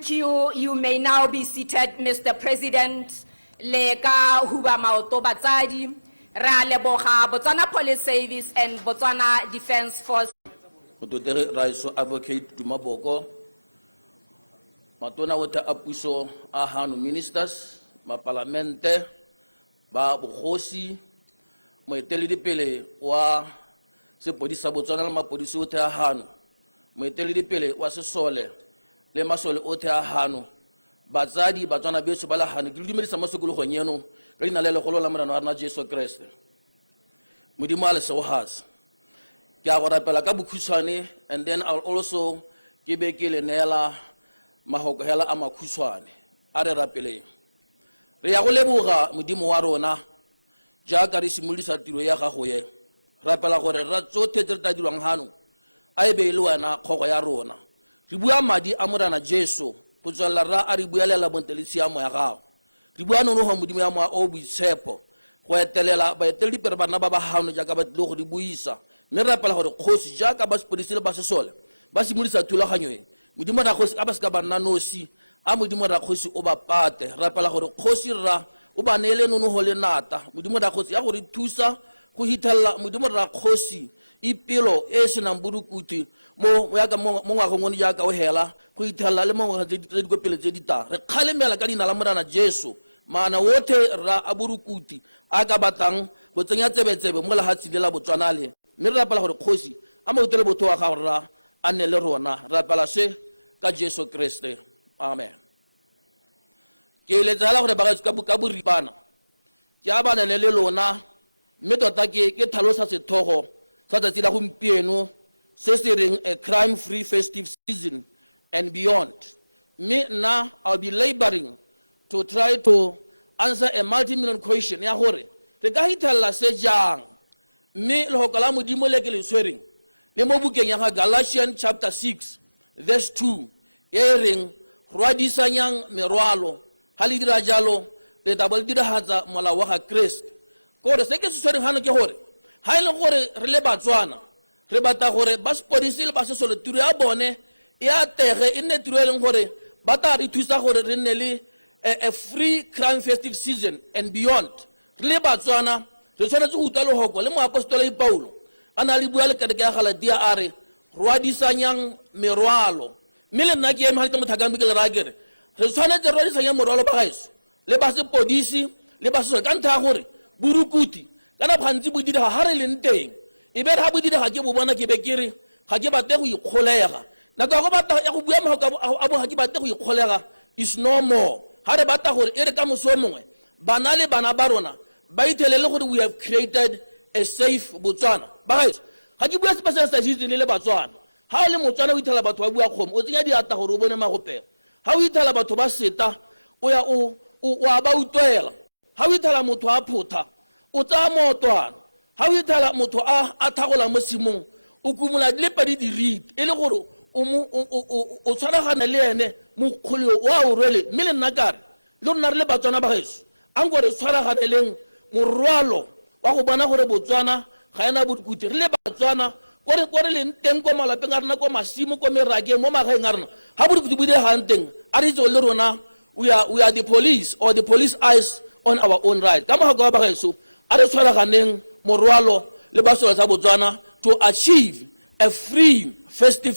Thank you. You may now be seated, Mr. President. Leka huba maoto batsadi, ra leboga Botswana Police Service and Botswana Defence Force. Mototere Raiso Advocate Dumaboko, Matona Wata Apuso Ahanu Ministers, Ma Parlamente, Ba Bohosi, Moeteli de Pele, Wa Se Podisa Botswana Ma Podisi Ote Ahanu, Moeteli de Pele, Wa Se Sole, Le Masole Ote Ahanu, Bazadi, Batswana Beso Balahanu, Gilumeli Samasukulu Honyeno, Rina Lelo Holo Lamana Arna Jesu Christ. Mudimale Sohas. And then I'll also give a kill nela mahokela amakuswane. Arapele. Reagolebuga Mudimuarona, Jackaris Mulisa Tiroyaha Hoye, Rapela Hore, Ratso Tetradiranghanu, Ibe Luana, Hoyarona, Ribua Madi Amurana Jesu, Puzalara Aribuela Bontelicia Moyagao, Ribuano Mudiama Obi Sepo, where Telela by Teliper Banaba Hanu Jakabat Lo Ribuisa. Mera pala hore khosi jaka bas polisile bas sole bas mulisa tula ganyoe modimo ra khosi abas ka bana nosi a modimo ra khosi o ba pate ra pala hore khosi ra o ba nele nono ho le nata modimo ra khosi ya gore thusa go hitalla modimo ra khosi ipelo e sena burukuti mo ya ka mo ngwa ngoni jaka o hela go hitalla le mo ga di go pele tse dita re khalemela ka dina la morana Jesu mana wote ra aburukuti aka batang go tsenya tsebetsebe mo la hatsi le la Botswana le Mira pala hore khosi ama utele boto wa gaura anele rona ra pala se ka Jesu Kriste amen ke le tsala hore ba ka buripana ke abana le lona mme tota ke thalosa sethogo sa tsatsi la gompieno se se reng a crime free festive season and beyond. Me na I'll be laboring to try to answer a multi-million question ya hore re ka hitalla se jang me lo kala modimo le ke le swearing le mo bukeng ya Galatians chapter 6 verse 2 e reng rwadisanyang merwalo hali dira jalo le dabal dira hatsa mola wa Christ ko re se ke se swearing hana ke hore ha ile gore re le Batswana re bata gore ba spodisile ba se sole tiro ya bone ya tege e ne tiro e leng gore ba ta re thusa gore re nne le a free crime festive season and beyond re le Batswana. Le tshwanetse go utlwa lehoko le moapostole Paulo ana le bua le kereke ya Galatia are rwadisanyang merwalo mme le nna ke eme ha ke mothakang ke le ra kere re tshwanetse rwadisanyang merwalo ba gaeso le ba se podisi le ba se ka ntha gore burukuti kana phantsi bo dira ha re leng teng e be re ha bo dira ga ke bo bona ke be kere ga ke bate go ikgolega na ka go bata ya go bua mahoko a bo ga ke bate go ikgolega is no more ha re bata gore e re ka moso mongwe bana le bana ba rona we have created a safe Botswana. But ha ke bua se sa jitse le Batswana ha le Motswana o ithala batho ba bua kgomo o tsenya diata gore o bone magopela ha o ithala batho ba seta o ya o ba utwela ha o ithala motho a photha o tsa motwana ha o ithala motho a thagola mo simong o kumula le pedi di read e le gore o tshwaragana le ene mo kgoleo wa o rwele mme le nna kare le nna re le Batswana ba geso ang gore tshwaragane leng morwalo wa go bona gore Botswana ga ena bodukuti re le Batswana gore le nteng ko malapeng a rena ko masimo ko merakeng mo magaeng a rena ha bodukuti bo dire hanteng a re itse le rona we are the police or the police eyes on our own right ka moga ba gaeso a re tshwaraganeng morwalo le basola sa Botswana to achieve a free festive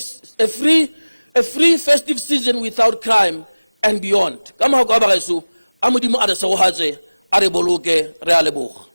season without crime and beyond ka moga ba gaeso a modimo a re se go hatse a re boloke re a leboga.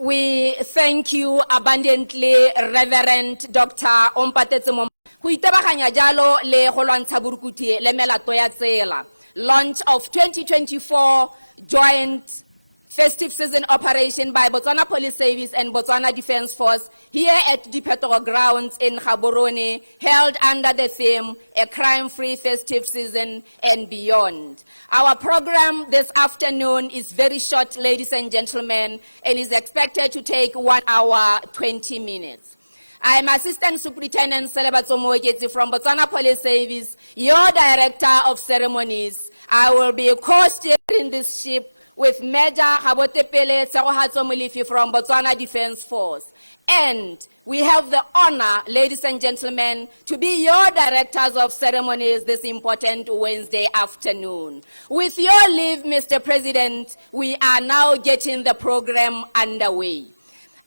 We thank you abundantly, Reverend Dr. Ompatetse Momane. Go itebaganya jalo le go lwantsha borukuti le melato ya tsela. Launch of 2024 joint festive season operation by Botswana Police Service and Botswana Defence Force here at Diphetho Grounds in Gaborone, held under the theme, A Crime-Free Festive Season and Beyond. Our program this afternoon is very short, ladies and gentlemen, and is expected to take 1 hour, 20 minutes. I'm Assistant Superintendent Selebatso Moeketsi from Botswana Police Service, your Director of Ceremonies. I will be co-steering this ship with Major Habotepele Tsegohatso Molifi from Botswana Defence Force. And we have the honor, ladies and gentlemen, to be your directors of ceremonies this important Wednesday afternoon. With your leave, Mr. President, we are now getting the program underway.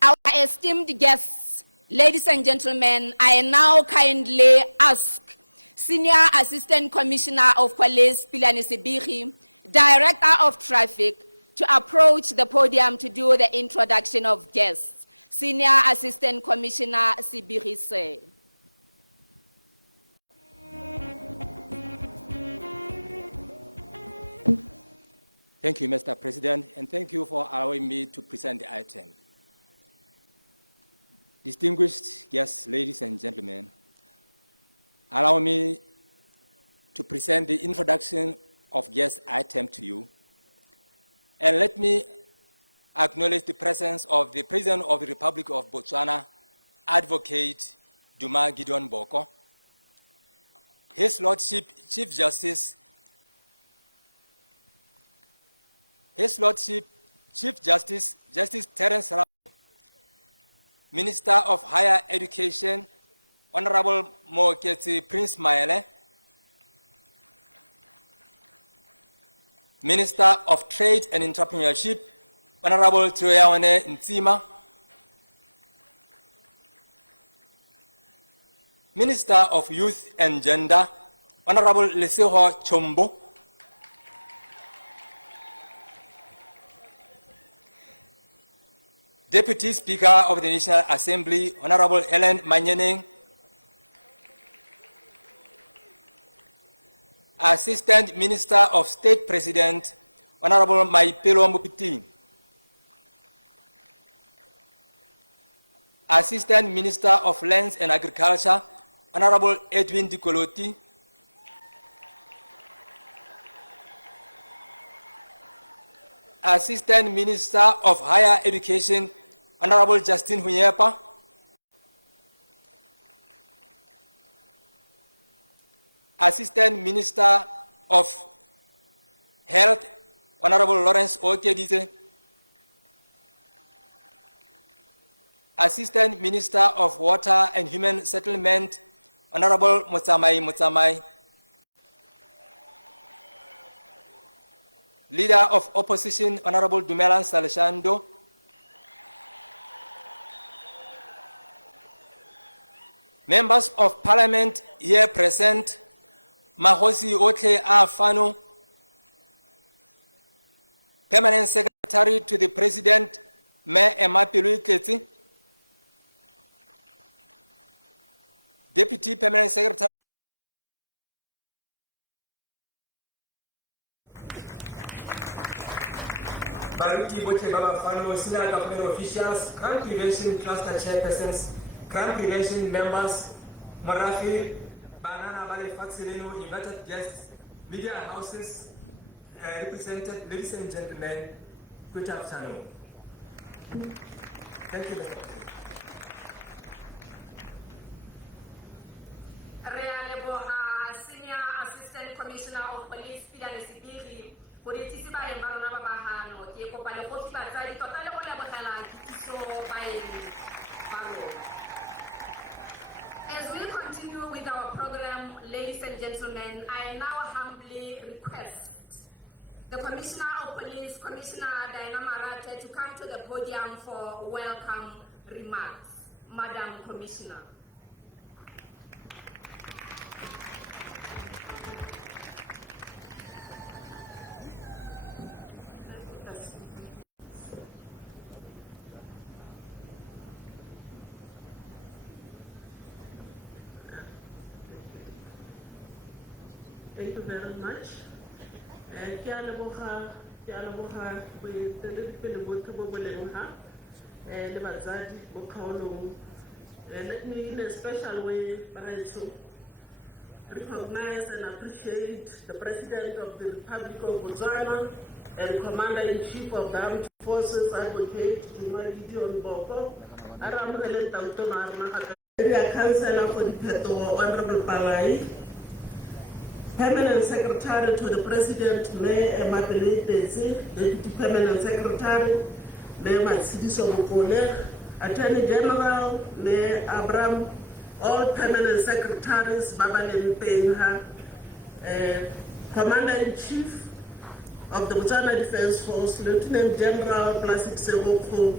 Our esteemed guests, ladies and gentlemen, I now kindly ask Senior Assistant Commissioner of Police, Pilani Sibiri, Director of Traffic, to approach the podium to do the introduction of guests. Senior Assistant Commissioner Sibiri, sir. Thank you, Mr. President, and thank you for allowing me to present the item. Distinguished guests, ladies and gentlemen, allow me to present the introduction of guest item to you. And let me acknowledge the presence of the President of the Republic of Botswana, Advocate Duma Gideon Boko, His Lordship Chief Justice Justice Terence Rao, Minister of Higher Education, Honorable Moketsi Prince Maele, Minister of Trade and Entrepreneurship, Honorable Troyaone Ntsima, Minister of Youth and Gender, Honorable Leseho Chombo, Deputy Speaker of the National Assembly, Honorable Ellen Manyeneng, Assistant Minister of State President, Honorable Maipelo Mupiti, Assistant Minister of Lands and Agriculture, Honorable Edwin Dikoloti, Assistant Minister of Higher Education, Honorable Justin Hunyepa, Assistant Minister of Health, Honorable Lawrence Okedise, Assistant Minister of Water and Human Settlement, Honorable Mutsamai, Leader of Opposition, Honorable Dumelan Salashando, Members of Parliament here present, Mahosi Otle Afano, Permanent Secretary to the President, Mayor Emapilu Keti, Deputy Permanent Secretary, Baruti Bote Baba Fano, Senior Government Officials, Crime Prevention Cluster Chairpersons, Crime Prevention Members, Marafi, Banana Valley Fatsilino, invited guests, media houses, represented, ladies and gentlemen, good afternoon. Thank you, Mr. President. Senior Assistant Commissioner of Police, Pilani Sibiri, Politisi ba embarona ba bahano, ke kopa le kofi ba tsadi tota le go lebogela kitiso ba eno baro. As we continue with our program, ladies and gentlemen, I now humbly request the Commissioner of Police, Commissioner Diana Marate, to come to the podium for welcome remarks. Madam Commissioner. Thank you very much. Let me, in a special way, recognize and appreciate the President of the Republic of Botswana and Commander-in-Chief of the Armed Forces, Advocate Duma Gideon Boko, Area Councillor for the Peto, Honorable Palai, Permanent Secretary to the President, Mayor Emapele Tezi, Deputy Permanent Secretary, Mayor Matsidi Sobokole, Attorney General, Mayor Abraham, all permanent secretaries, Babalin Pengha, Commander-in-Chief of the Botswana Defence Force, Lieutenant General Plasik Seroko,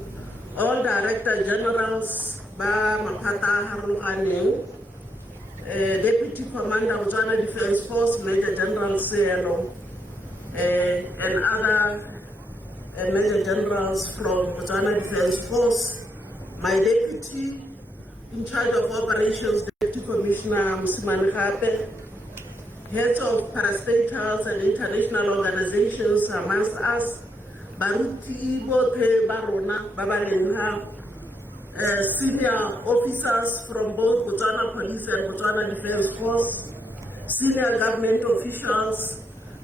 all Director Generals, Ba Mapata Harlukaneng, Deputy Commander Botswana Defence Force, Major General Cielo, and other Major Generals from Botswana Defence Force, my Deputy in charge of operations, Deputy Commissioner Musimane Khape, heads of parastatals and international organizations amongst us, Baruti Bote Barona, Babalengha, senior officers from both Botswana Police and Botswana Defence Force, senior government officials,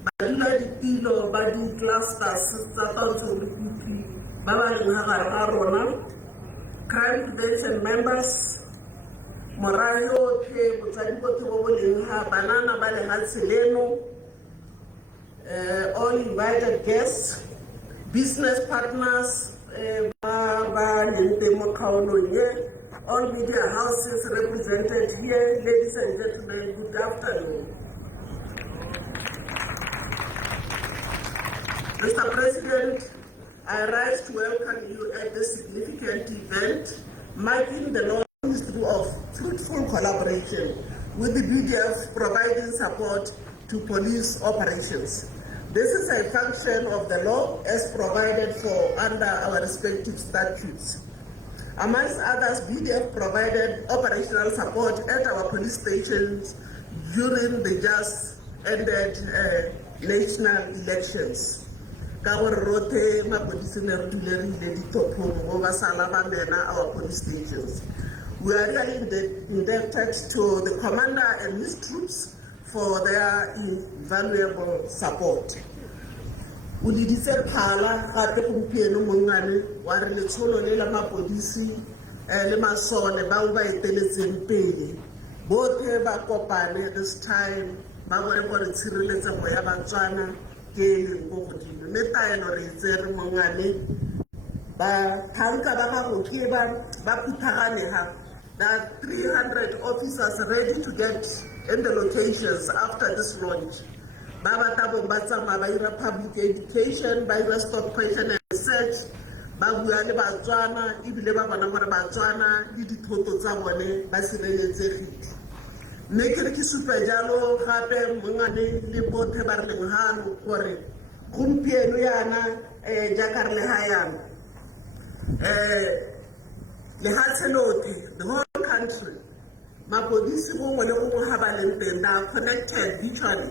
Badula Ditilo, Badi clusters, Zatonto Rukuti, Babalengha Garona, crime prevention members, Morayo, Banana Balehatseleno, all invited guests, business partners, all media houses represented here, ladies and gentlemen, good afternoon. Mr. President, I rise to welcome you at this significant event, marking the long history of fruitful collaboration with the BDF providing support to police operations. This is a function of the law as provided for under our respective statutes. Amongst others, BDF provided operational support at our police stations during the just ended national elections. Our police stations. We are really indebted to the commander and his troops for their invaluable support. Uliditse phala gape gompieno mongane wa re letsholo le la mapodisi le masole ba ba eteletseng pele bothe ba kopane this time ba bone gore tshireletsego ya Batswana ke le go godimo mme taelo re tsere mongane ba thanka ba gago ke ba phuthagane ha. There are 300 officers ready to get in the locations after this launch. Baba Tabo Batsama, Baira Public Education, Baira Stop Question and Research, Babuale Batswana, Ibileba Banamara Batswana, Didi Toto Zabone, Basirele Zehit. Nekiriki Supajalo, Hape, Mungane, Lipo Tebarlenghanu, Kore, Kumpie Nuyana, Jakarle Hayan. The whole country, Mapodisi Gongole Habalente, are connected virtually.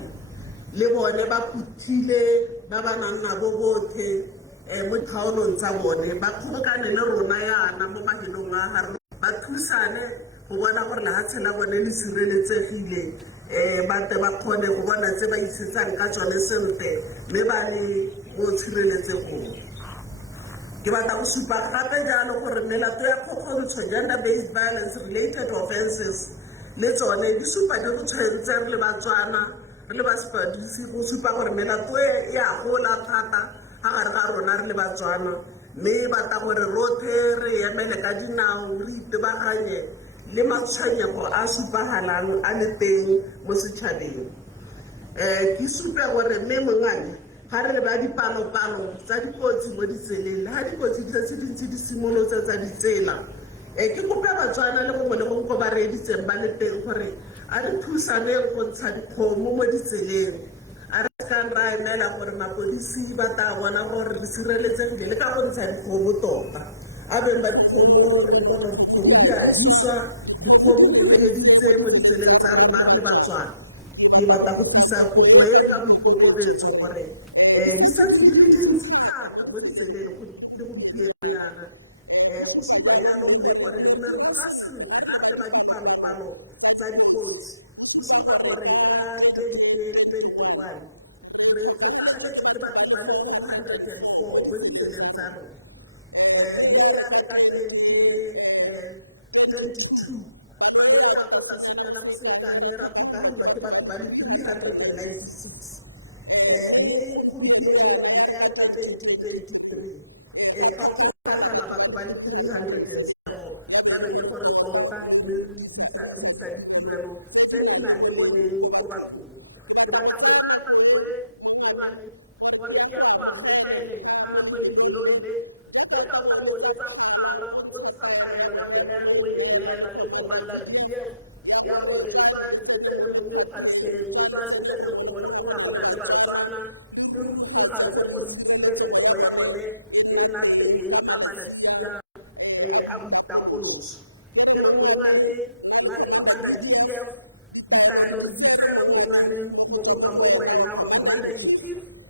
Lebo neba putile, Baba Nana Bobote, Mutauno Zabone, Bakokane Ronaya, Namoma Hilonga, Harlo, Batusane, who won our Lahatela when Elis Relate, Batebacone, who won a Zeba Isan Cachone Sente, Mebali, Mots Relate home. Gender-based violence-related offenses. Let's on a super le Batswana, le Baspadisi, who super or Melatue, ya hola tata, Hagarona, le Batswana, me Batagore rote, Yamelekajina, read the Bahane, le Machanya or Asupa Halang, Aleteng, Mosichabe. Kisupa or a memang. Harele ba di palo tsa dikotsi mo ditseleng ha dikotsi di tse simolotsa tsa ditsela ke kopa Batswana le gongwe le gongwe ba re ditseng ba le teng gore a re thusaneng go ntsha dikgomo mo ditseleng a re kan ra emela gore mapodisi ba ta bona gore re sireletsegile le ka go ntsha dikgomo tota a beng ba dikgomo re bona dikgomo di a diswa dikgomo di re heditse mo ditseleng tsa rona re le Batswana ke ba go tlisa kopo e ka boikokobetso gore di sa di le dintsi thata mo ditseleng le go dipieno yana go supa jalo mme gore re ne re dira sentle ga re le ba dipalo tsa dikotsi go supa gore ka 2021 re tlhokagaletswe ke batho ba le 404 mo ditseleng tsa rona mme ya re ka 2022 palo e ya go tasenyana go se ka hera tlhokagalwa ke batho ba le 396 mme gompieno yana ya re ka 2023 ga tlhokagala batho ba le 307 ya be e le gore tota mme re isa ditirelo tse di nang le boleng ko bathong. Ke batla go tsaya nako e mongame gore ke ya go amogele ga mo lehelong le jaaka o tabo le tsa phala o ntsha taelo ya bohelo o e neela le commander BDF ya gore tswane le tsene mo mekgwatheng tswane le tsene gongwe le gongwe ga go na le batswana le rurugatse gore itshireletsego ya bone e nna teng ka malatsi a boitapoloso. Ke re mongame nna le commander BDF ditaelo re di tsere mongame mo go tswa mo go wena wa commander in chief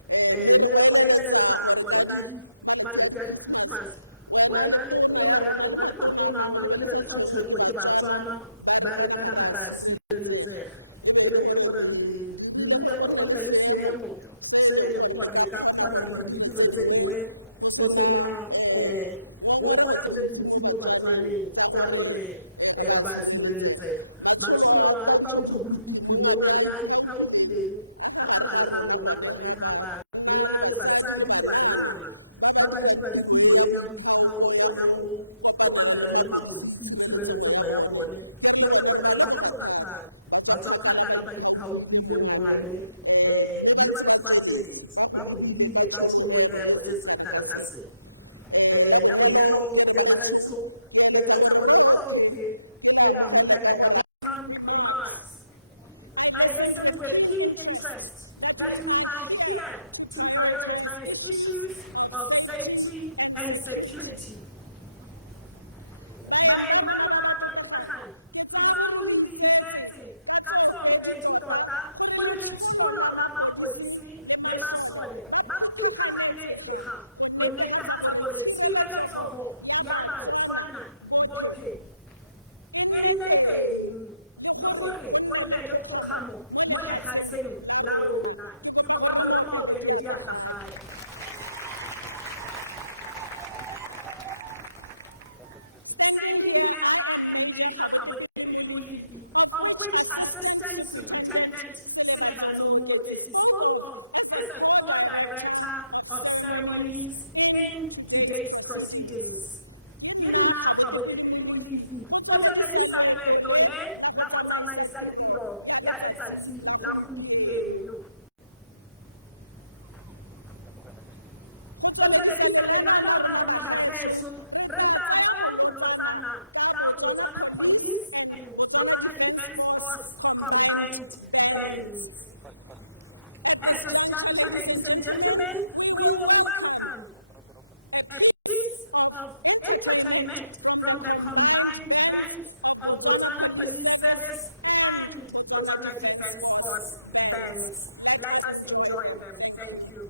mme re go eleletsa gore ka di malatsi a di-Christmas wena le tona ya rona le matona a mangwe le be le sa tshwengwe ke batswana ba re kana ga re a sireletsega e be e le gore re dirile gore go nne le seemo se e leng gore le ka kgona gore le dire tse dingwe go sena ngongorego tse dintsi mo batswaneng tsa gore ga ba sireletsega. Matsholo a tantsho borukutlhi mongame a ithaopileng a ga gare ga rona gone ga banna le basadi le banana ba ba dirang tiro e ya boithaopo ya go kopanela le mapodisi itshireletsego ya bone. Ke re le bone re ba leboga thata ba tswa kgakala ba ithaopile mongame mme ba ntse ba tsweletse ba go lebile ka tshologelo e seng kana ka sepe. La bohelo ke re baetsho ke eletsa gore rothe ke la amogele ka gore remarks. I listened with keen interest that we are here to prioritize issues of safety and security. Baeng ba rona ba ba totegang ke tsa gore re itsetse ka tsopedi tota gore letsholo la mapodisi le masole ba phuthaganetse ga go netefatsa gore tshireletsego ya batswana bothe e nne teng le gore go nne le thokgamo mo lehatsheng la rona. Ke kopa gore re mo opele diatla gape. Standing here, I am Major Khabotepele Molefi, of which Assistant Superintendent Selebatso Mooketsi spoke of as a co-director of ceremonies in today's proceedings. Ke nna Khabotepele Molefi go tsweledisa loeto le la go tsamaisa tiro ya letsatsi la gompieno. Go tsweledisa lelana la rona bagaetsho re tla tsaya molotsana ka Botswana Police and Botswana Defence Force combined bands. At this juncture, ladies and gentlemen, we will welcome a piece of entertainment from the combined bands of Botswana Police Service and Botswana Defence Force bands. Let us enjoy them. Thank you.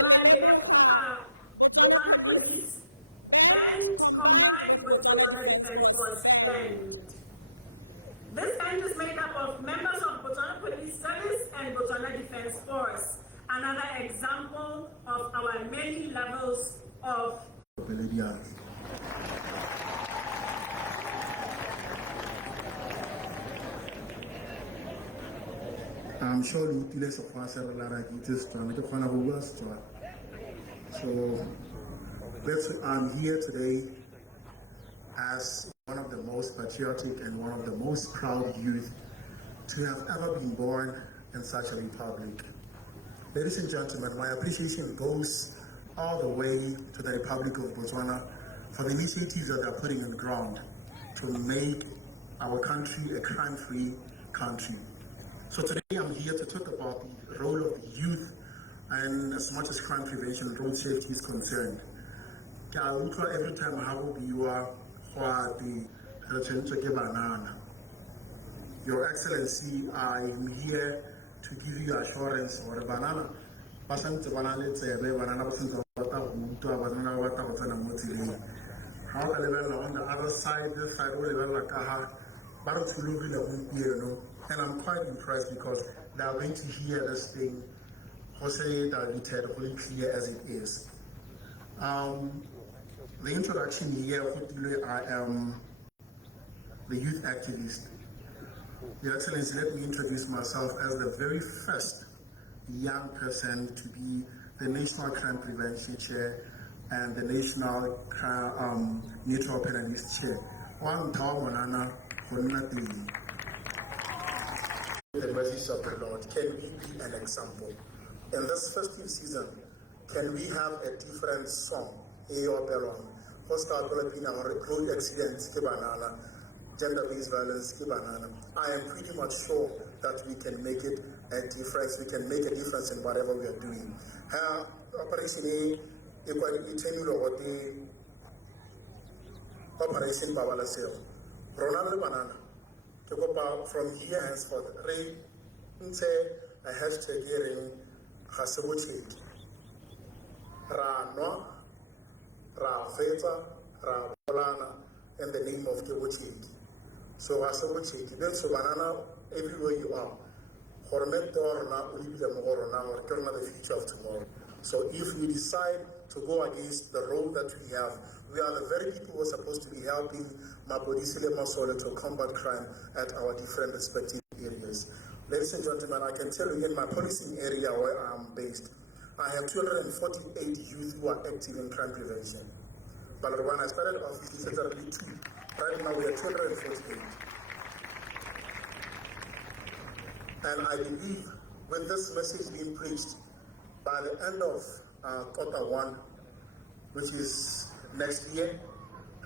Leleboga Botswana Police Band combined with Botswana Defence Force Band. This band is made up of members of Botswana Police Service and Botswana Defence Force, another example of our many levels of I'm sure you feel so fast like this job. So I'm here today as one of the most patriotic and one of the most proud youth to have ever been born in such a republic. Ladies and gentlemen, my appreciation goes all the way to the Republic of Botswana for the initiatives that they're putting on the ground to make our country a crime-free country. So today I'm here to talk about the role of the youth and as much as crime prevention and road safety is concerned. Every time how we are Your Excellency, I'm here to give you assurance or banana. On the other side, this side, and I'm quite impressed because they are going to hear this thing, Jose diluted really clear as it is. The introduction here, I am the youth activist. Your Excellency, let me introduce myself as the very first young person to be the National Crime Prevention Chair and the National Neutral Penalist Chair. The mercies of the Lord, can we be an example? In this festive season, can we have a different song? Road accidents, gender-based violence, I am pretty much sure that we can make it a difference. We can make a difference in whatever we are doing. Operation Power Ronaldo to go back from here henceforth. A hashtag here in Hasebuchit. Ra Feta, Ra Polana, and the name of the Buchit. So Hasebuchit, so banana everywhere you are. Hormet or now, leave them or now, return the future of tomorrow. So if we decide to go against the road that we are the very people who are supposed to be helping Mapolisile Mosoro to combat crime at our different respective areas. Ladies and gentlemen, I can tell you in my policing area where I'm based, I have 248 youth who are active in crime prevention. But when I started off, this is exactly 2. Right now we are 248. And I believe with this message being preached, by the end of Q1, which is next year,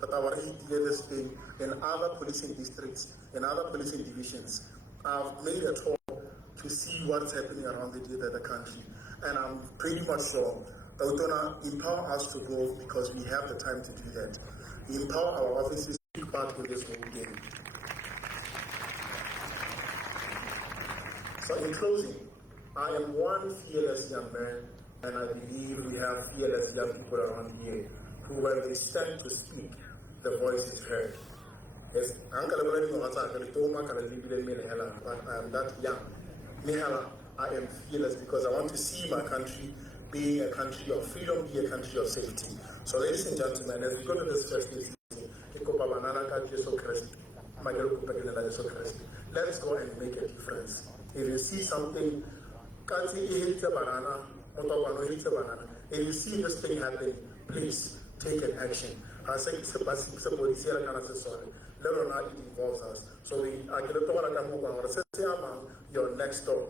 but I already did this thing in other policing districts, in other policing divisions. I've made a tour to see what's happening around the country. And I'm pretty much sure that we're going to empower us to go because we have the time to do that. We empower our offices to take part with this whole game. So in closing, I am one fearless young man, and I believe we have fearless young people around here who, when they stand to speak, the voice is heard. Yes, I am that young. I am fearless because I want to see my country being a country of freedom, be a country of safety. So ladies and gentlemen, as we go to this festive season, let's go and make a difference. If you see something, if you see this thing happening, please take an action. Let or not it involves us. So we your next door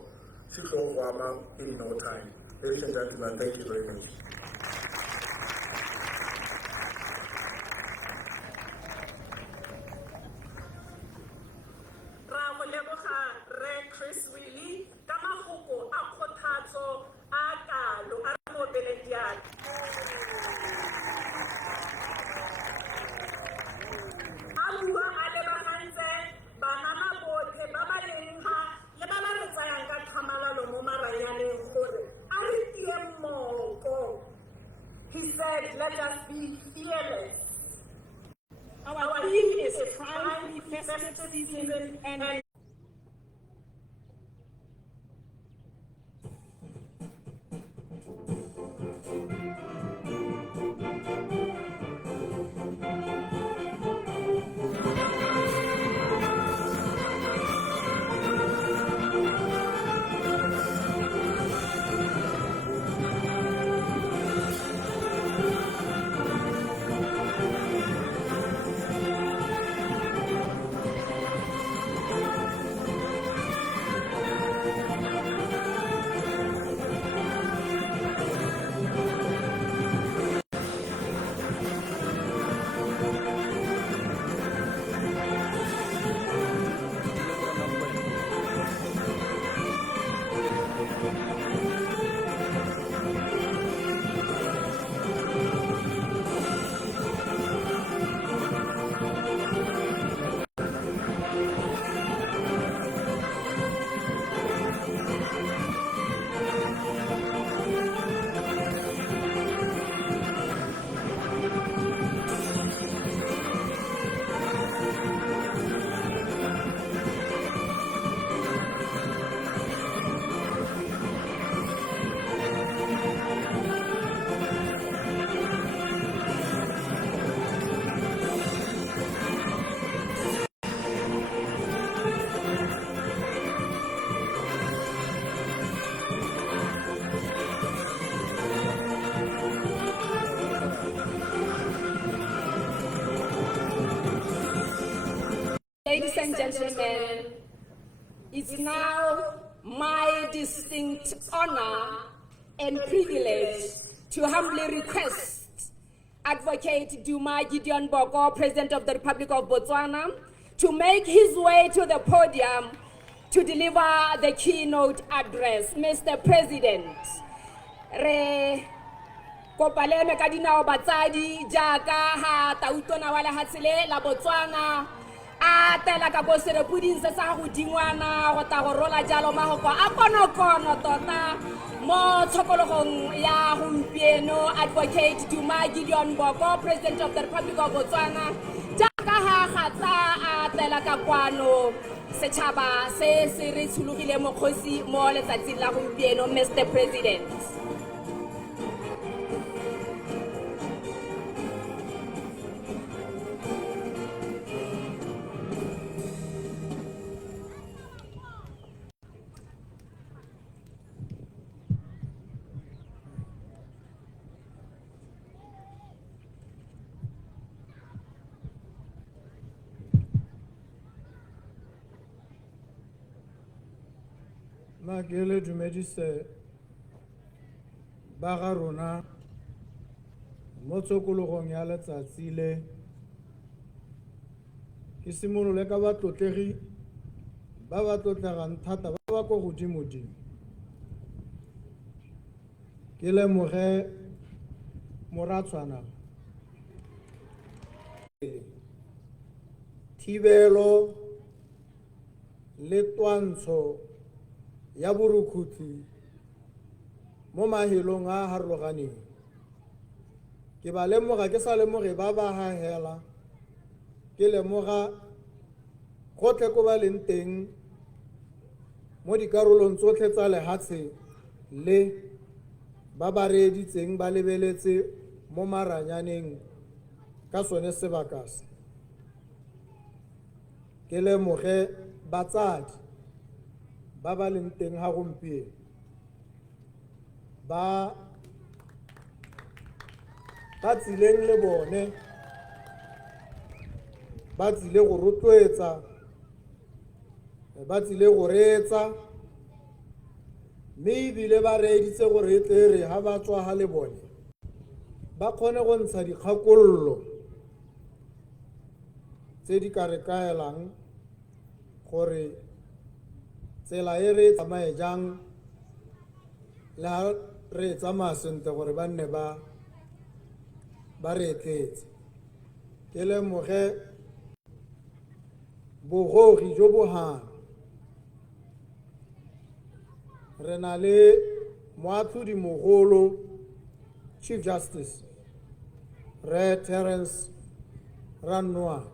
in no time. Ladies and gentlemen, thank you very much. Chris Willie, Kamahoko, Akotazo, Akalo, Armobeledian. Abua Alebahanze, Banana Bote, Babalingha, Lebalarayanga Kamala Lomoma Rayale Hore, Aritiem Moko. He said, let us be fearless. Our theme is crime festive season and and gentlemen, it's now my distinct honor and privilege to humbly request Advocate Duma Gideon Boko, President of the Republic of Botswana, to make his way to the podium to deliver the keynote address. Mr. President, re kopaleme ka dinao batsadi jaaka ha tautona wala hatsile la Botswana a tela ka go serepuding se sa go dingwana go ta go rola jalo mahoko a konokono tota mo tshokologong ya gompieno. Advocate Duma Gideon Boko, President of the Republic of Botswana, jaaka ha gatsa a tela ka kwano setšhaba se se re tshulogile mokgosi mo letsatsing la gompieno. Mr. President, na ke le dumedise ba ga rona mo tshokologong ya letsatsi le. Ke simolole ka batlotlegi ba ba tlotlegang thata ba ba ko godimo-dimo. Ke lemoge moratshwana thibelo le twantsho ya borukhutlhi mo mahelong a harologaneng. Ke ba lemoga ke sa lemoge ba ba hahela, ke lemoga gotlhe ko ba leng teng mo dikarolong tsotlhe tsa lehatshe le ba ba reeditseng ba lebeletse mo maranyaneng ka sone sebaka se. Ke lemoge batsadi ba ba leng teng ha gompieno ba tsileng le bone ba tsile go rotloetsa, ba tsile go reetsa, mme ebile ba reeditse gore tle re ha ba tswa ha le bone ba kgone go ntsha dikgakololo tse di ka re kaelang gore tsela e re tsamaye jang le ha re tsamaya sentle gore ba nne ba re etletse. Ke lemoge bogogi jo bo hana. Re na le moatlhodi mogolo, Chief Justice Re Terence Ranoa.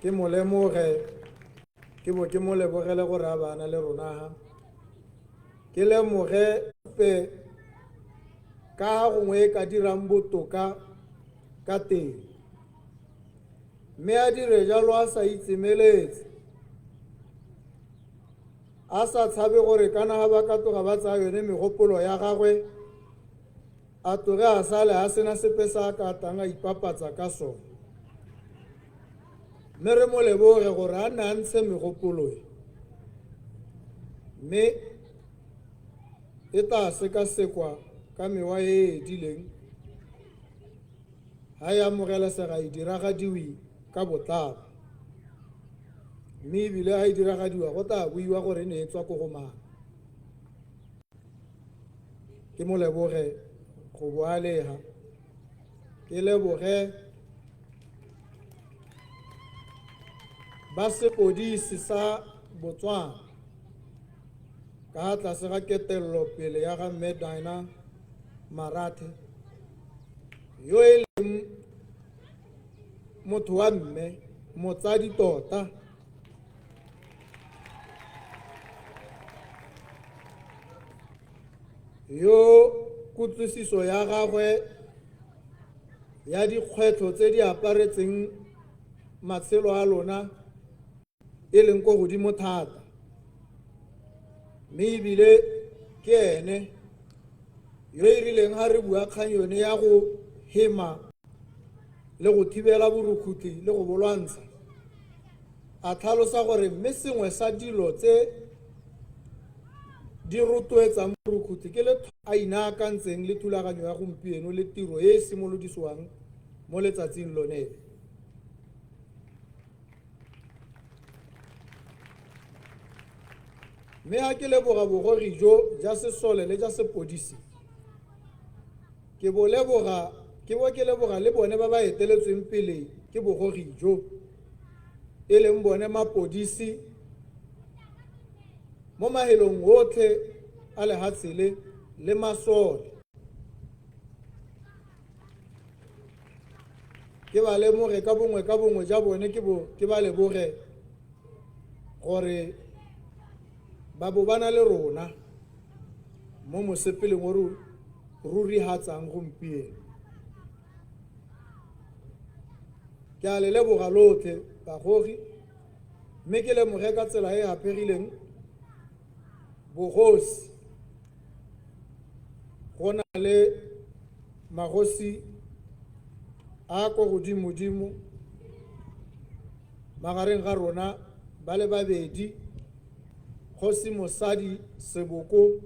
Ke mo lemoge, ke mo lebogele gore a bana le rona ha. Ke lemoge pe ka gongwe ka dirang botoka ka teng, mme a dire jalo a sa itsemeletse, a sa tshabe gore kana ga ba ka toga ba tsaya yone megopolo ya gagwe a toge a sale a sena sepe sa ka tang a ipapatsa ka sone. Mme re mo leboge gore a nne a ntshe megopolo e, mme e tla sekasekwa ka mewa e edileng ha e amogelesega e diragadiwe ka botlalo, mme ebile ha e diragadiwa go tla buiwa gore ne e tswa ko go mang. Ke mo leboge go boalega, ke leboge ba sepodisi sa Botswana ka tlase ga ketello pele ya ga Mme Dinah Marathe, yo e leng motho wa mme, motsadi tota, yo kutlwisiso ya gagwe ya dikgwetlho tse di aparetseng matshelo a lona e leng ko godimo thata, mme ebile ke ene yo e rileng ha re bua kgang yone ya go hema le go thibela borukhutlhi le go bolwantsha a tlhalosa gore mme sengwe sa dilo tse di rotloetsang borukhutlhi ke le a inaakantseng le thulaganyo ya gompieno le tiro e e simolodisiwang mo letsatsing lonele. Mme ha ke leboga bogori jo ja sesole le ja sepodisi ke bo ke leboga le bone ba ba eteletsweng pele ke bogori jo e leng bone mapodisi mo mahelong otlhe a lehatshe le masole. Ke ba lemoge ka bongwe ja bone ke ba leboge gore ba bo bana le rona mo mosepeleng o ruri hatsang gompieno. Ke a le leboga lotlhe bagogi mme ke lemoge ka tsela e apegileng bogosi go na le magosi a ko godimo magareng ga rona ba le babedi, Kgosi Mosadi Seboko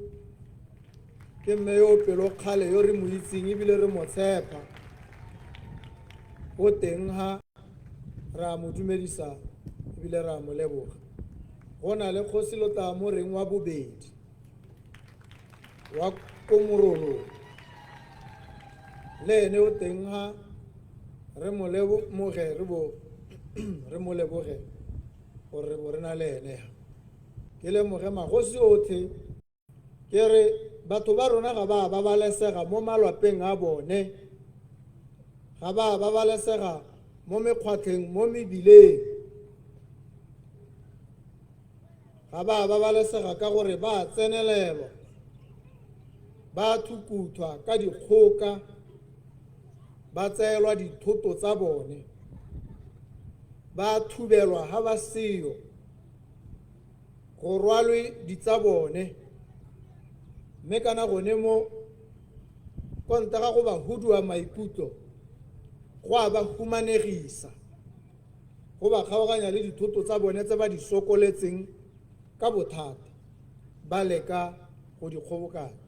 ke mme yo pelo kgale yo re mo itseng ebile re mo tshepa o teng ha ra mo dumedisa ebile ra mo leboga. Go na le Kgosi Lotamo reng wa bobedi wa Komorolo le ene o teng ha re mo leboge re mo leboge gore re na le ene. Ke lemoge magosi otlhe ke re batho ba rona ga ba babalesega mo malwapeng a bone, ga ba babalesega mo mekgwatlheng mo mebileng, ga ba babalesega ka gore ba tsenelelwa ba thukuthwa ka dikgoka ba tseelwa dithoto tsa bone ba thubelwa ha ba seyo go rwalwe ditsa bone mme kana gone mo kontaga go ba huduwa maikutlo go a ba humanegisa go ba kgaoganya le dithoto tsa bone tse ba di sokoletseng ka bothata ba leka go di kgobokanya.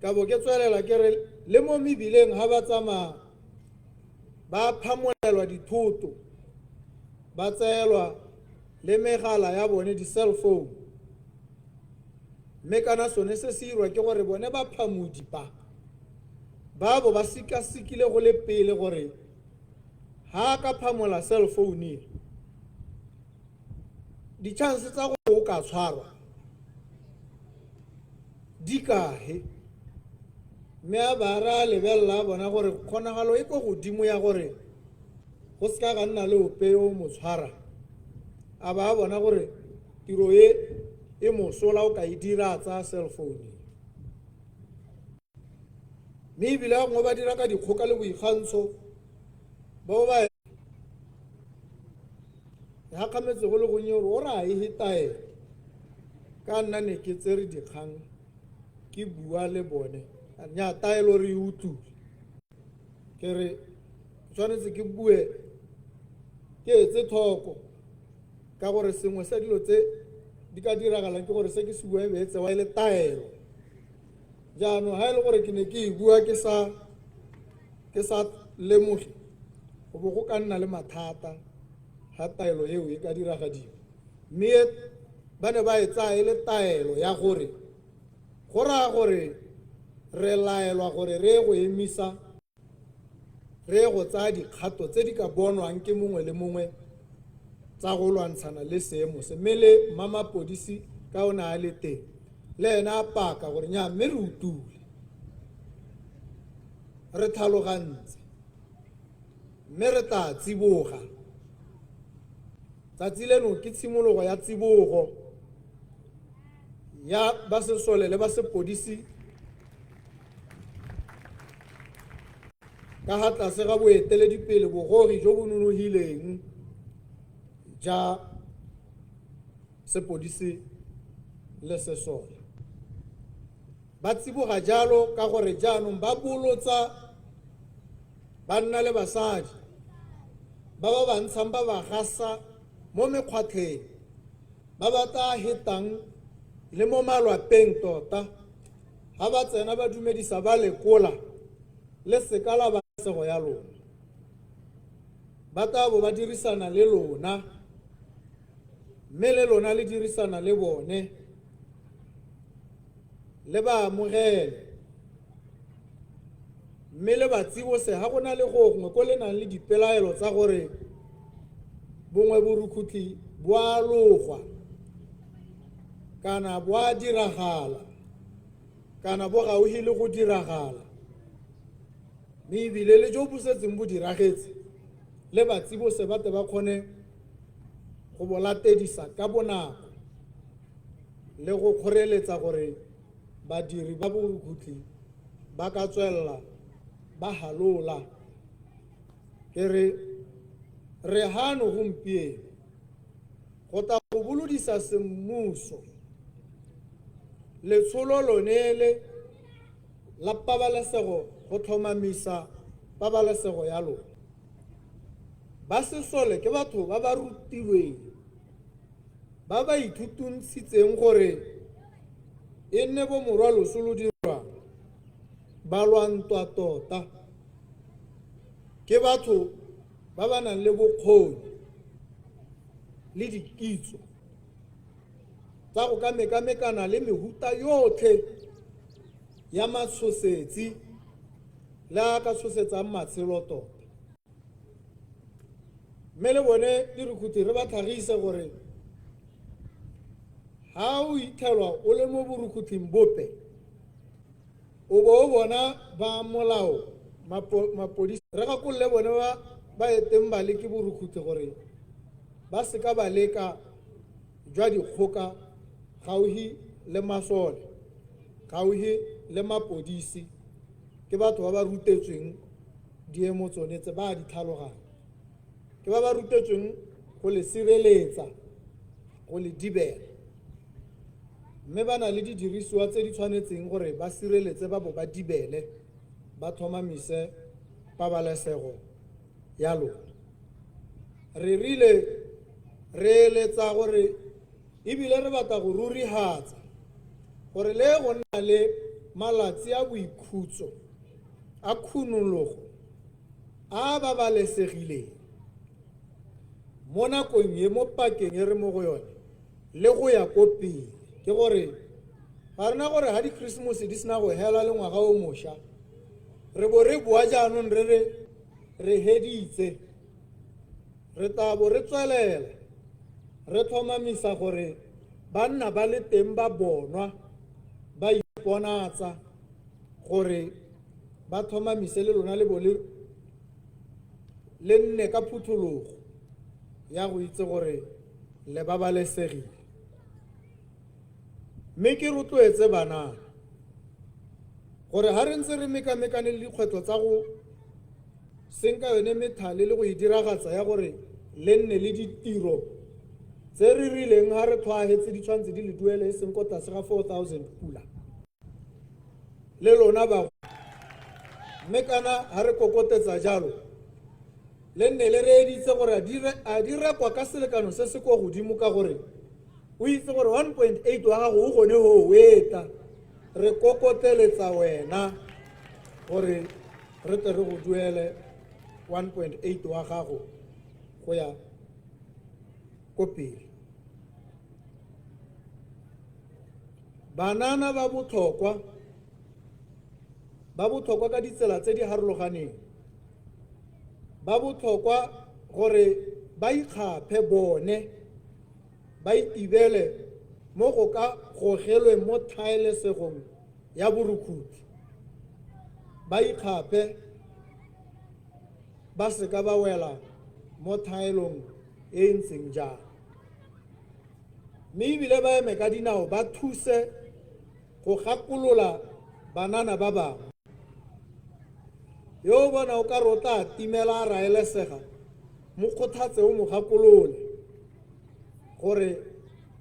Ka bo ke tswelela ke re le mo mebileng ha ba tsamaya ba phamolelwa dithoto ba tseelwa le megala ya bone di-cell phone mme kana sone se se irwa ke gore bone ba phamodi ba bo ba sikasikile go le pele gore ha ka phamola cell phone e di-chance tsa go o ka tshwarwa di kae mme a ba ra lebelela bona gore kgonagalo e ko godimo ya gore go se ka ga nna le ope o mo tshwara a ba bona gore tiro e mosola o ka e dira tsa cell phone mme ebile gangwe ba dira ka dikgoka le boikgantsho bao ba ya kgametse go le gonye gore o ra e hetae ka nna ne ke tsere dikgang ke bua le bone nya taelo re utlwile ke re tshwanetse ke bue ke etse thoko ka gore sengwe sa dilo tse di ka diragalang ke gore se ke se bua e beetse wa ile taelo jaanong ha e le gore ke ne ke e bua ke sa lemoge go bo go ka nna le mathata ha taelo eo e ka diragadiwa mme ba ne ba e tsaya e le taelo ya gore go raya gore re laelwa gore re go emisa re go tsaya dikgato tse di ka bonwang ke mongwe le mongwe tsa go lwantshana le seemo se mme le mmamapodisi ka o ne a le teng le ena a paka gore nya mme re utule re tlhalogantse mme re tla tsiboga. Tsatsi leno ke tshimologo ya tsibogo ya ba sesole le ba sepodisi ka ga tlase ga boeteledipele bogori jo bo nonogileng ja sepodisi le sesole. Ba tsiboga jalo ka gore jaanong ba bolotsa banna le basadi ba ba bantshang ba ba gasa mo mekgwatlheng ba ba tla hetang le mo malwapeng tota ha ba tsena ba dumedisa ba lekola le sekala ba sego ya lona ba tla bo ba dirisana le lona mme le lona le dirisana le bone le ba amogele mme le ba tsibose ha gona le gongwe ko le nang le dipelaelo tsa gore bongwe borukhutlhi bo a logwa kana bo a diragala kana bo gauhi le go diragala mme ebile le jo bo setseng bo diragetse le ba tsibose ba te ba kgone go bo latedisa ka bonako le go kgoreletsa gore badiri ba borukhutlhi ba ka tswelela ba halola ke re hano gompieno go ta go bolodisa semmuso letsholo lonele la pabalesego go tlhomamisa pabalesego ya lona ba sesole ke batho ba ba rutilweng ba ba ithutuntshitseng gore e nne bo morwaloso lo dirwang ba lwantwa tota ke batho ba ba nang le bokgoni le dikitso tsa go ka mekamekana le mehuta yotlhe ya matshosetsi le a ka tshosetsang matshelo tota mme le bone dirukhuthi re ba tlhagise gore ha o ithelwa o le mo borukhuthing bope o bo o bona ba molao mapodisi re gakolole bone ba eteng ba leke borukhuthi gore ba seka ba leka jwa dikgoka gauhi le masole gauhi le mapodisi ke batho ba ba rutetsweng diemo tsone tse ba di tlhaloganya ke ba ba rutetsweng go le sireletsa go le dibela mme ba na le didirisiwa tse di tshwanetseng gore ba sireletse ba bo ba dibele ba tlhomamise pabalesego ya lona re rile re eletsa gore ebile re batla go rurihatsa gore le go nna le malatsi a boikhutso a khunologo a babalesegileng mo nakong ye mo pakeng e re mo go yone le go ya ko pele ke gore ga rena gore ga di-christmas di sena go hela le ngwaga o mošwa re bo re boa jaanong re heditse re tabo re tswelela re tlhomamisa gore banna ba le teng ba bonwa ba iponatsa gore ba tlhomamise le lona le bo le nne ka phuthologo ya go itse gore le babalesegile mme ke rotloetse banana gore ha re ntse re mekamekane le dikgwetlho tsa go senka yone methale le go e diragatsa ya gore le nne le ditiro tse re rileng ha re tlhoagetse di tshwanetse di le duele e seng ko tlase ga 4,000 pula le lona ba mme kana ha re kokotetsa jalo le nne le re editse gore a di rekwa ka selekano se se kwa godimo ka gore o itse gore 1.8 wa gago o gone go weta re kokoteletsa wena gore re tle re go duele 1.8 wa gago go ya ko pele banana ba botlhokwa ka ditsela tse di harologaneng ba botlhokwa gore ba ikgaphe bone ba itibele mo go ka gogelwe mo thaelesegong ya borukhuthi ba ikgaphe ba seka ba wela mo thaelong e ntseng jang mme ebile ba eme ka dinao ba thuse go gakolola banana ba bangwe yo bona o ka rota timela a raelesega mo kgothatse o mo gakolole gore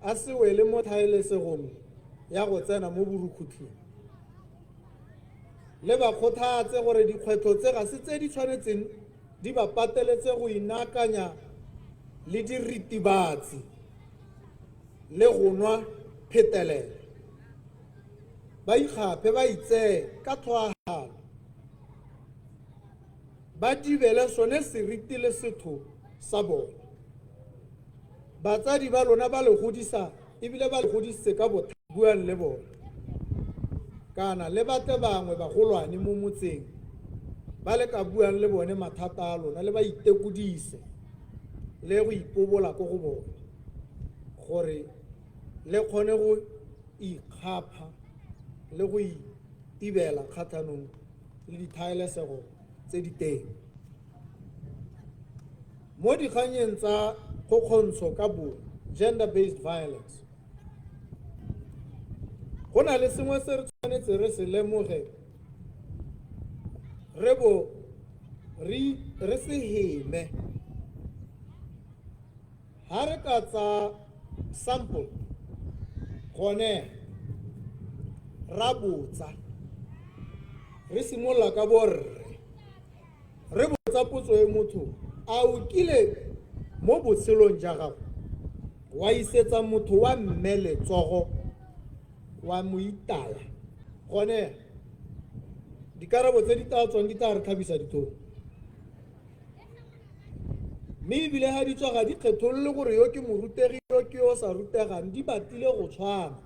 a se wele mo thaelesegong ya go tsena mo borukhuthing le ba kgothatse gore dikgwetlho tse ga se tse di tshwanetseng di ba pateletse go inakanya le diritibatsi le go nwa phetelelo. Ba ikgape ba itseye ka tlhoagalo, ba dibele sone seriti le setho sa bona. Batsadi ba lona ba le godisa ebile ba le godisitse ka bothata buang le bona, kana le batle bangwe bagolwane mo motseng ba le ka buang le bone mathata a lona le ba itekodise le go ipobola ko go bona gore le kgone go ikgapha le go itibela kgathanong le dithaelesego tse di teng. Mo dikganyeng tsa kgokgontsho ka bong, gender-based violence, go na le sengwe se re tshwanetse re se lemoge re se heme. Ha re ka tsa sample gone ra botsa, re simolola ka borre, re botsa potso e motho a o kile mo botshelong ja gago wa isetsa motho wa mme letsogo wa mo itala. Gone dikarabo tse di tla tswang di tla re tlhabisa dithoto, mme ebile ga di tswa ga di kgetholole gore yo ke morutegi yo ke yo sa rutegang, di batile go tshwana.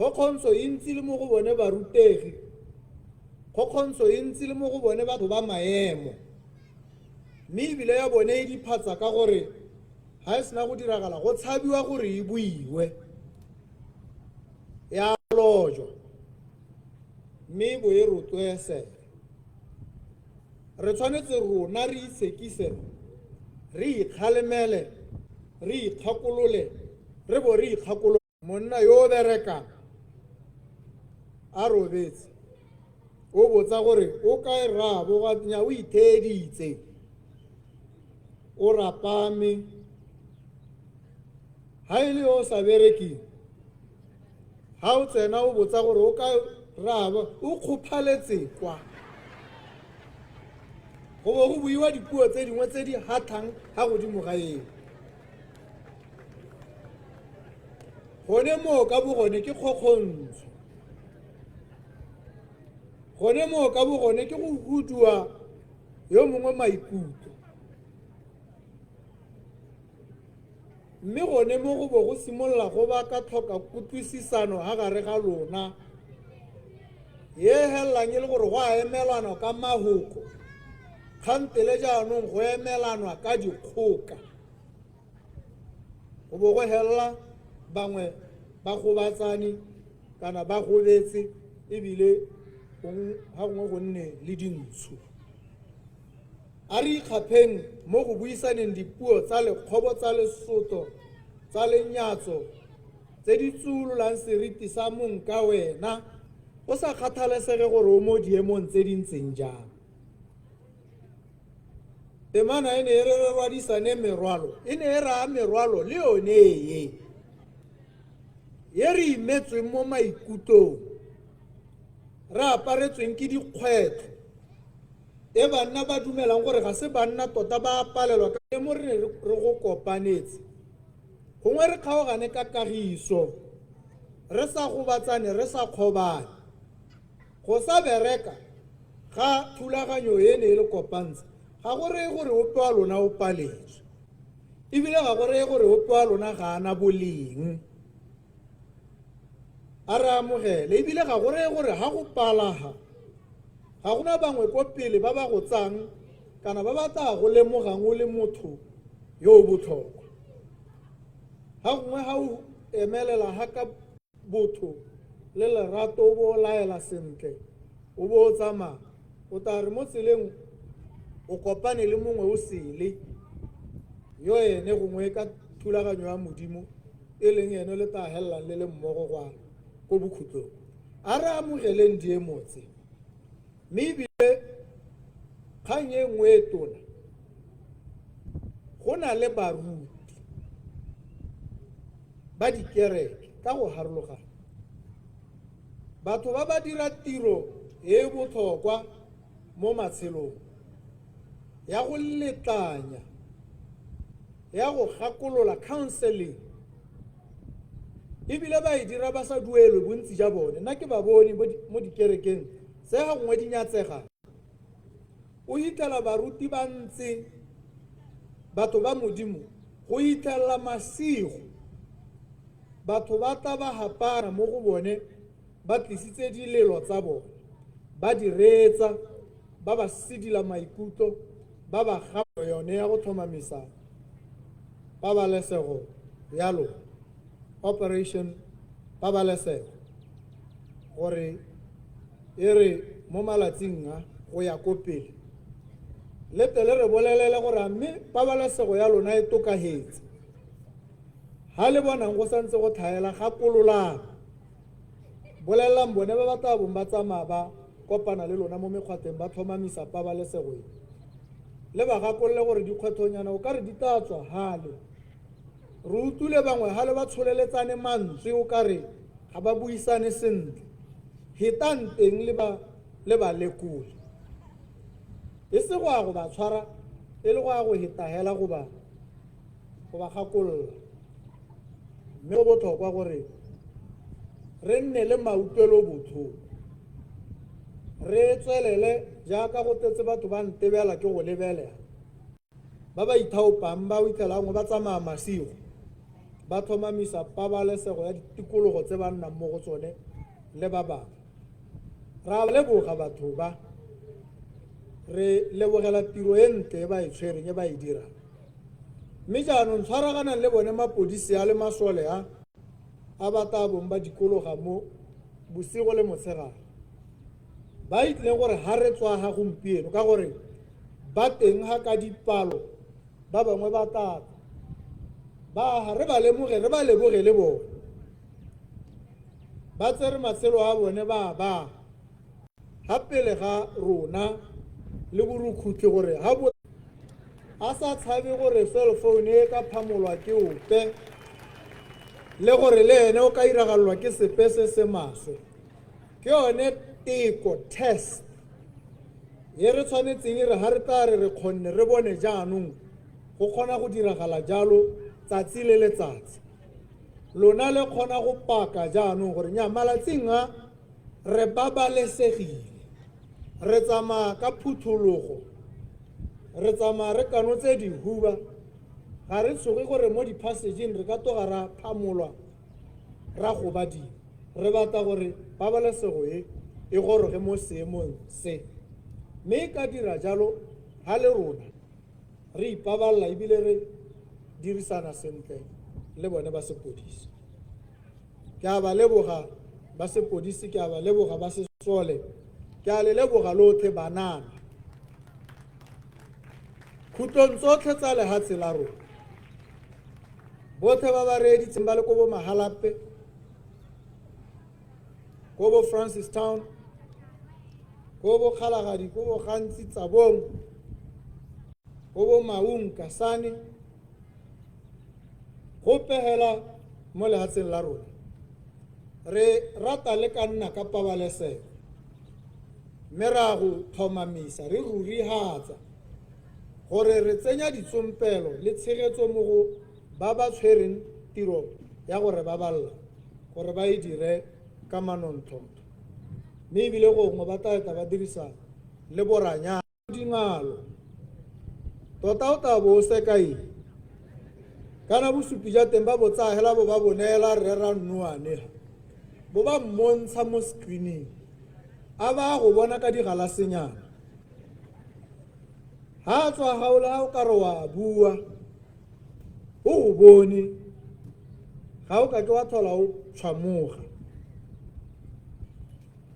Kgokgontsho e ntse le mo go bone barutegi, kgokgontsho e ntse le mo go bone batho ba maemo, mme ebile ya bone e diphatsa ka gore ga e sena go diragala go tshabiwa gore e buiwe ya lojwa, mme bo e rotwese. Re tshwanetse rona re itshekise, re ikgalemele, re ikgakolole, re bo re ikgakolole. Monna yo o berekang a robetse o botsa gore o kae rabo ga nya o itheditse o rapame. Ha ile o sa bereking, ha o tsena o botsa gore o kae rabo, o kgophaletse kwa. Go bo go buiwa dipuo tse dingwe tse di hathang ha godimo ga eo. Gone mo ka bogone ke kgokgontsho, gone mo ka bogone ke go hudua yo mongwe maikutlo, mme gone mo go bo go simolola go ba ka tlhoka kutlwisisano ha gare ga lona ye hellang e le gore go a emelanwa ka mahoko, kgantele jaanong go emelanwa ka dikgoka. Go bo go hella bangwe ba gobatsane kana ba gobetse ebile ga gongwe go nne le dintsho. A re ikgapheng mo go buisaneng dipuo tsa lekgobo tsa Lesotho tsa lenyatso tse di tsololang seriti sa mong ka wena, o sa kgathalesege gore o mo diemong tse di ntseng jang. Temana e ne e re rwadisane merwalo, e ne e raa merwalo le yone ye re imetsweng mo maikutong, re aparetsweng ke dikgwetlho e banna ba dumelang gore ga se banna tota ba palelwa ka mo re go kopanetse. Gongwe re kgaogane ka kagiso, re sa gobatsane, re sa kgobane. Go sa bereka ga thulaganyo e ne e le kopantse, ga go reye gore ope wa lona o paletswe, ebile ga go reye gore ope wa lona ga ana boleng. A re amogele, ebile ga go reye gore ga go palaga ga gona bangwe ko pele ba ba go tsang kana ba batla go lemogang o le motho yo o botlhokwa. Ga gongwe ga o emelela ga ka botho le lerato o bo laela sentle, o bo o tsamaya, o tla re mo tseleng o kopane le mongwe o sele yo ene gongwe ka thulaganyo ya modimo e leng ene le tla hellang le le mmogo gwana ko bokhutlong. A re amogeleng diemo tse, mme ebile kgang e nngwe e tona, go na le baruti ba dikereke ka go harologana batho ba ba dira tiro e botlhokwa mo matshelong ya go letlanya, ya go gakolola counseling, ebile ba e dira ba sa duelwe bontsi ja bone. Nna ke ba bone mo dikerekeng se ga ngwe di nyatsega, o hitela baruti ba ntse batho ba modimo go hitela masigo, batho ba tla ba hapana mo go bone, ba tlisitse dilelo tsa bone, ba di reetsa, ba ba sidila maikutlo, ba ba gapa yone ya go tlhomamisa pabalesego yalo, Operation Pabalesego, gore e re mo malatsing a go ya ko pele le tele re bolelele gore mme pabalesego ya lona e tokagetse. Ha le bonang go santse go tlhaela gakololang, bolelelang bone ba batla bong ba tsamaya ba kopana le lona mo mekgwateng ba tlhomamisa pabalesego e, le ba gakolole gore dikgwethonyana o ka re di tla tswa hale. Re utlwile bangwe ha le ba tsholeletsane mantswe o ka re ga ba buisane sentle, hetang teng le ba lekole, e se go a go ba tshwara, e le go a go hetahela go ba gakolola. Mme go botlhokwa gore re nne le mautlwelo botlhoko, re tswelele jaaka go tetse batho ba ntebela ke go lebelela, ba ba ithaopang ba witlhelangwe ba tsamaya masigo, ba tlhomamisa pabalesego ya ditikologo tse ba nnang mo go tsone le ba bangwe. Ra leboga batho ba, re lebogela tiro e ntle e ba e tshwereng e ba e dirang. Mme jaanong tshwaraganang le bone mapodisi a le masole a batla bong ba dikologa mo bosigo le motshegare, ba itlileng gore ha re tswa ga gompieno ka gore ba teng ga ka dipalo ba bangwe ba tata ba re ba lemoge, re ba leboge le bone, ba tsere matshelo a bone ba ga pele ga rona le borukhutlhe gore a sa tshabe gore cell phone e ka phamolwa ke ope, le gore le ene o ka iragalelwa ke sepe se se maswe. Ke yone teko, test ye re tshwanetseng re ha re tla re kgonne re bone jaanong go kgona go diragala jalo tsatsi le letsatsi. Lona le kgona go paka jaanong gore nya malatsing a re babalesegile, re tsamaya ka phuthologo, re tsamaya re kanotse dihuba, ga re tshoge gore mo diphasageng re ka toga ra phamolwa ra go badima. Re batla gore pabalesego e goroge mo seemong se, mme e ka dira jalo ha le rona re ipaballa ebile re dirisana sentle le bone ba sepodisi. Ke a ba leboga ba sepodisi, ke a ba leboga ba sesole, ke a le leboga lotlhe banana, khutlong tsotlhe tsa lehatshe la rona, botlhe ba ba reeditseng ba le ko bo Mahalape, ko bo Francistown, ko bo Kgalagadi, ko bo Gantsi Tsabong, ko bo Maung Kasane, go pegela mo lehatsheng la rona. Re rata le ka nna ka pabalesego, mme ra go tlhomamisa, re rurihatsa gore re tsenya ditsompelo le tshegetso mo go ba ba tshwereng tiro ya gore ba balla, gore ba e dire ka manontlhotlho. Mme ebile gongwe ba tla ba dirisa le boranyana dingalo, tota o tla bo o sekai kana bosupi ja teng ba bo tsagela bo ba bonela re ra nnuane, bo ba mmontsha mo screening, a ba go bona ka digalasenyana. Ha tswa gaola ha o ka re wa bua o go bone, ga o ka ke wa thola o tshwamoga.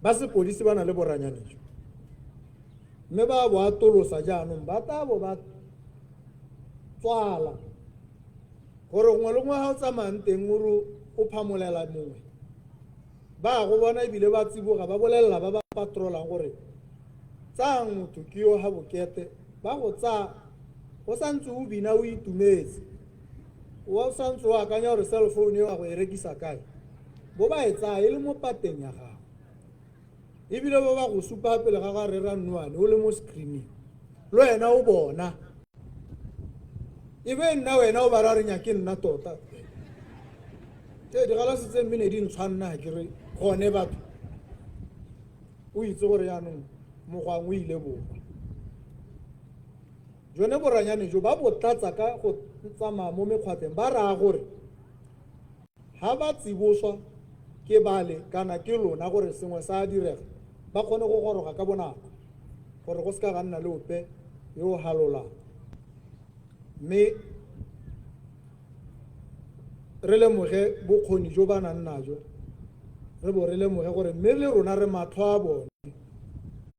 Ba sepodisi ba na le boranyanejo, mme ba bo atolosa jaanong ba tla bo ba tswala gore ngwe le ngwe ga o tsamayang teng o re o phamolela mongwe, ba go bona ebile ba tsiboga, ba bolelela ba ba patrolang gore tsang motho ke yo ha bokete, ba go tsaya o santse o bina o itumetse, o santse o akanya gore cell phone eo a go e rekisa kae, bo ba e tsaya e le mo pateng ya gago. ebile ba ba go supa pele ga ga re ra nwane o le mo screening lo ena o bona ebe nna wena o ba ra re nya ke nna tota te di gala se tse mene di ntshwanna ke re gone batho o itse gore yanong mogwang o ile bo jone boranyane jo ba botlatsa ka go tsamaya mo mekgwatleng ba raa gore ha ba tsiboswa ke bale kana ke lona gore sengwe sa direga ba kgone go goroga ka bonako gore go se ka ga nna le ope yo halolang mme re lemoge bokgoni jo ba nang najo re bo re lemoge gore mme le rona re matlho a bone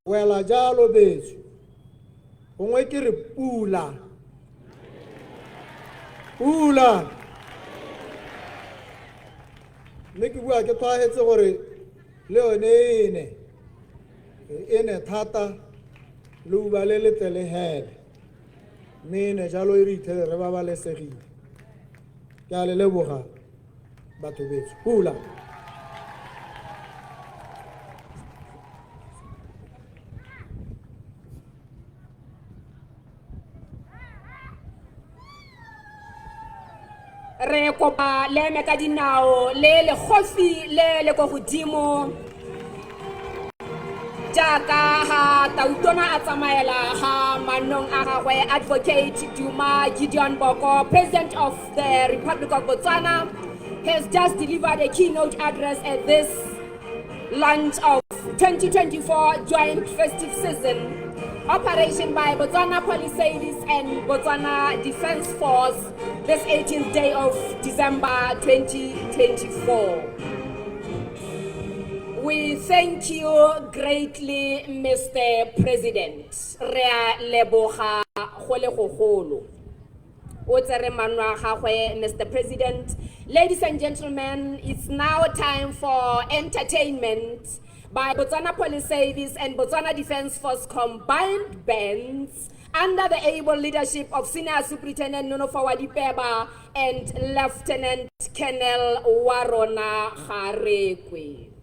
wela jalo betso gongwe ke re pula mme ke bua ke tlwaetse gore le yone ene thata le uba le letlelehele mme ene jalo e re ithele re babalesegile ke a le leboga batho betso pula re kopa le eme ka dinao le lekgofi le go godimo jaaka ha tautona a tsamaela ga manong a gagwe Advocate Duma Gideon Boko, President of the Republic of Botswana, has just delivered a keynote address at this launch of 2024 joint festive season operation by Botswana Police Service and Botswana Defence Force this 18th day of December 2024. We thank you greatly, Mr. President. Rea leboga go le go golo. O tsere manwa gagwe, Mr. President. Ladies and gentlemen, it's now time for entertainment by Botswana Police Service and Botswana Defence Force combined bands under the able leadership of Senior Superintendent Nonofawa Dipeba and Lieutenant Colonel Warona Garekwe.